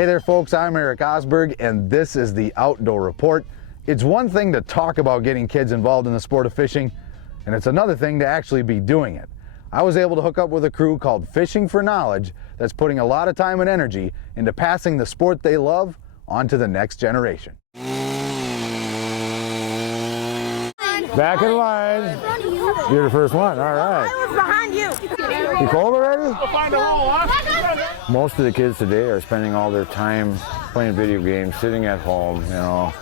Hey there folks, I'm Eric Osberg and this is the Outdoor Report. It's one thing to talk about getting kids involved in the sport of fishing, and it's another thing to actually be doing it. I was able to hook up with a crew called Fishing for Knowledge that's putting a lot of time and energy into passing the sport they love on to the next generation. Back in line. You're the first one, all right. I was behind you. You cold already? We'll find a hole, huh? Most of the kids today are spending all their time playing video games, sitting at home, you know,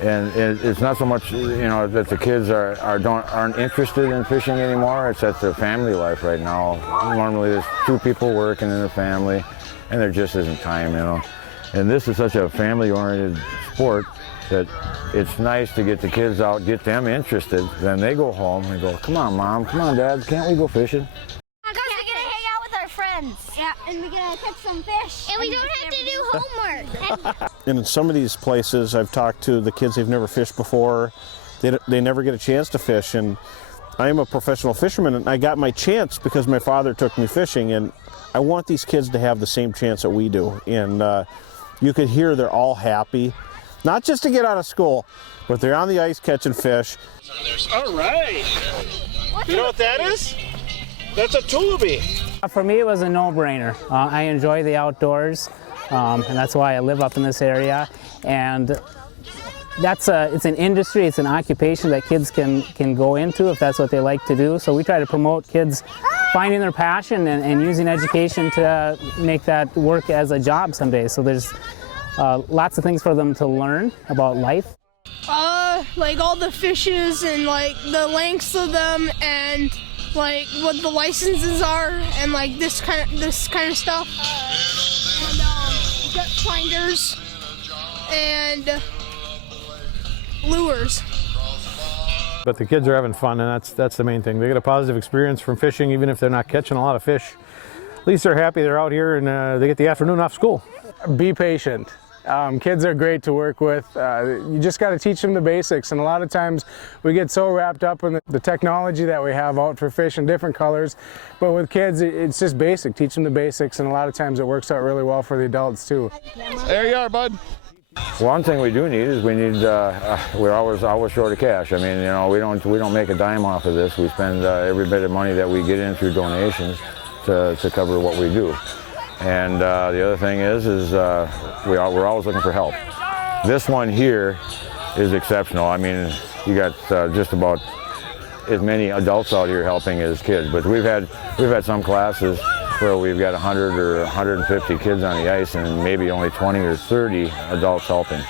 and it's not so much, you know, that the kids aren't interested in fishing anymore. It's that the family life right now. Normally there's two people working in the family, and there just isn't time, you know. And this is such a family-oriented sport that it's nice to get the kids out, get them interested. Then they go home and go, "Come on, Mom, come on, Dad, can't we go fishing?" Because we're gonna hang out with our friends. Yeah, and we're gonna catch some fish. And we don't have to do homework. And in some of these places, I've talked to the kids, they've never fished before. They never get a chance to fish. And I am a professional fisherman, and I got my chance because my father took me fishing. And I want these kids to have the same chance that we do. And you could hear they're all happy. Not just to get out of school, but they're on the ice catching fish. All right. You know what that is? That's a tulipy. For me, it was a no-brainer. I enjoy the outdoors, and that's why I live up in this area. And it's an industry, it's an occupation that kids can go into if that's what they like to do. So we try to promote kids finding their passion and using education to make that work as a job someday. So there's lots of things for them to learn about life. Like all the fishes and like the lengths of them and like what the licenses are and like this kind of stuff. And depth finders and lures. But the kids are having fun, and that's the main thing. They get a positive experience from fishing, even if they're not catching a lot of fish. At least they're happy they're out here and they get the afternoon off school. Be patient. Kids are great to work with. You just got to teach them the basics, and a lot of times we get so wrapped up in the technology that we have out for fish in different colors, but with kids it's just basic. Teach them the basics, and a lot of times it works out really well for the adults too. There you are, bud. One thing we do need is we're always short of cash. I mean, you know, we don't make a dime off of this. We spend every bit of money that we get in through donations to cover what we do. And the other thing is we're always looking for help. This one here is exceptional. I mean, you got just about as many adults out here helping as kids. But we've had some classes where we've got 100 or 150 kids on the ice and maybe only 20 or 30 adults helping.